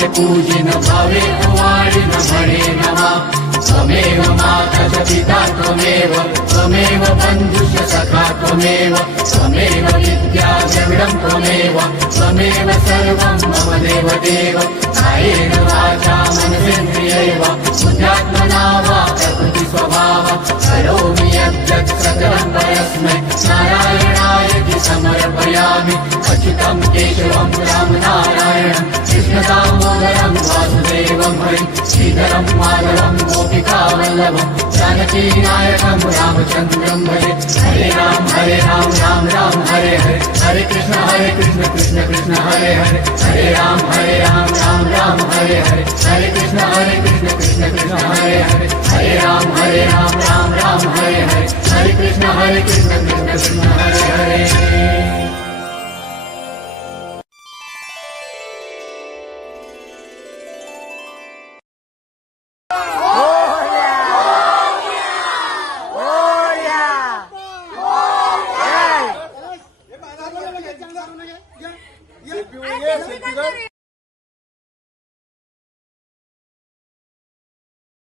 भावे पूजिन भावे कुवारिन भणे नमः। त्वमेव माता च पिता त्वमेव, त्वमेव बन्धुश्च सखा त्वमेव, त्वमेव विद्या द्रविडं त्वमेव, त्वमेव सर्वं मम देवदेव। कायेन वाचा मनसेन्द्रियैव बुद्ध्यात्मना वा प्रकृतिस्वभावः करोमि यद्यत् सकलं परस्मै नारायणायति समर्पयामि। अच्युतं केशवं रामनारायणं कृष्णदामोदरं वासुदेवं हरिं श्रीधरं माधवं गोपिकावल्लभं जानकीनायकं रामचन्द्रं भजे। हरे राम राम राम हरे हरे, हरे कृष्ण कृष्ण कृष्ण हरे हरे, हरे राम राम राम हरे हरे, हरे कृष्ण कृष्ण कृष्ण हरे हरे, हरे राम राम राम हरे हरे, हरे कृष्ण कृष्ण कृष्ण